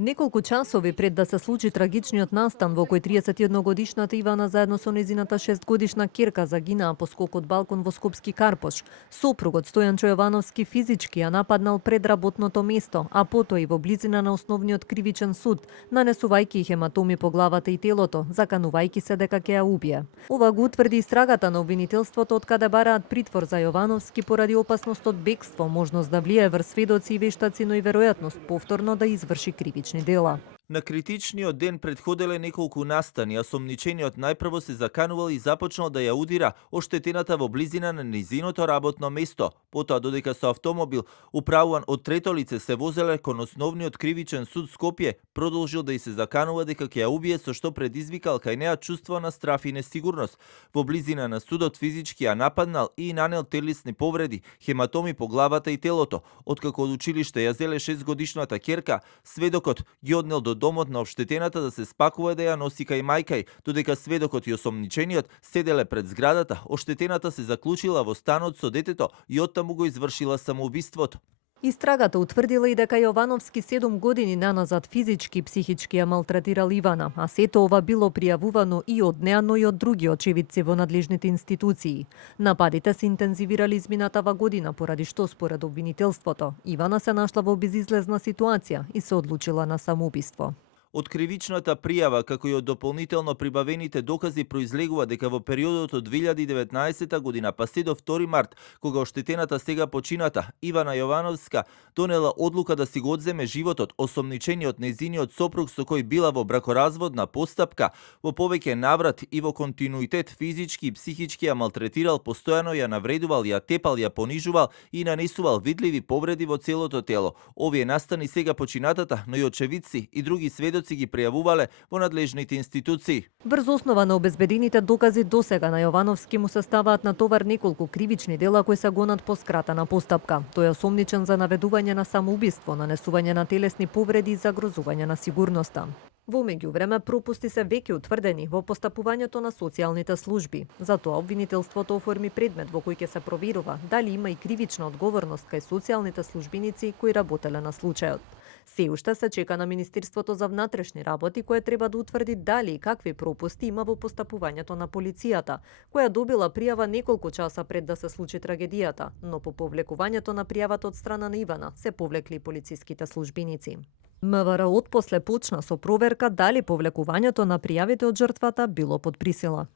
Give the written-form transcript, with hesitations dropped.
Неколку часови пред да се случи трагичниот настан во кој 31-годишната Ивана заедно со незината 6-годишна ќерка загинаа по скок од балкон во Скопски Карпош, сопругот Стојанчо Јовановски физички ја нападнал пред работното место, а потоа и во близина на основниот кривичен суд, нанесувајќи хематоми по главата и телото, заканувајќи се дека ќе ја убие. Ова го утврди истрагата на обвинителството, од каде бараат притвор за Јовановски поради опасност од бегство, можност да влие врз сведоци и вештаци, но и веројатност повторно да изврши кривични дела. На критичниот ден предходеле неколку настани, а сомничениот најпрво се заканувал и започнал да ја удира оштетената во близина на незиното работно место. Потоа, додека со автомобил управуван од трето лице се возеле кон основниот кривичен суд Скопје, продолжил да и се заканува дека ќе ја убие, со што предизвикал кај неа чувство на страф и несигурност. Во близина на судот физички ја нападнал и нанел телесни повреди, хематоми по главата и телото. Откако од училиште ја зеле 6-годишната ќерка, сведокот ги однел до домот на обштетената да се спакува да ја носи кај мајкај, додека сведокот и осомничениот седеле пред зградата, оштетената се заклучила во станот со детето и оттаму го извршила самоубиството. Истрагата утврдила и дека Јовановски 7 години наназад физички и психички ја малтретирал Ивана, а сето ова било пријавувано и од неа, но и од други очевидци во надлежните институции. Нападите се интензивирали изминатава година, поради што според обвинителството Ивана се нашла во безизлезна ситуација и се одлучила на самоубиство. Од кривичната пријава, како и од дополнително прибавените докази, произлегува дека во периодот од 2019 година па се до 2 март, кога оштетената сега почината, Ивана Јовановска донела одлука да си го одземе животот, осомничениот незиниот сопруг со кој била во бракоразводна постапка, во повеќе наврат и во континуитет физички и психички ја малтретирал, постојано ја навредувал, ја тепал, ја понижувал и нанесувал видливи повреди во целото тело. Овие настани сега починатата, но и очевидци и други сведоци ги пријавувале во надлежните институции. Врз основа на обезбедените докази досега на Јовановски му се ставаат на товар неколку кривични дела кои се гонат по скратена постапка. Тој е осомничен за наведување на самоубиство, нанесување на телесни повреди и загрозување на сигурноста. Во меѓувреме пропусти се веќе утврдени во постапувањето на социјалните служби. Затоа обвинителството оформи предмет во кој ќе се проверува дали има и кривична одговорност кај социјалните службеници кои работеле на случајот. Се уште се чека на Министерството за внатрешни работи, кое треба да утврди дали и какви пропусти има во постапувањето на полицијата, која добила пријава неколку часа пред да се случи трагедијата, но по повлекувањето на пријавата од страна на Ивана се повлекли полициските службеници. МВР отпосле почна со проверка дали повлекувањето на пријавите од жртвата било под присила.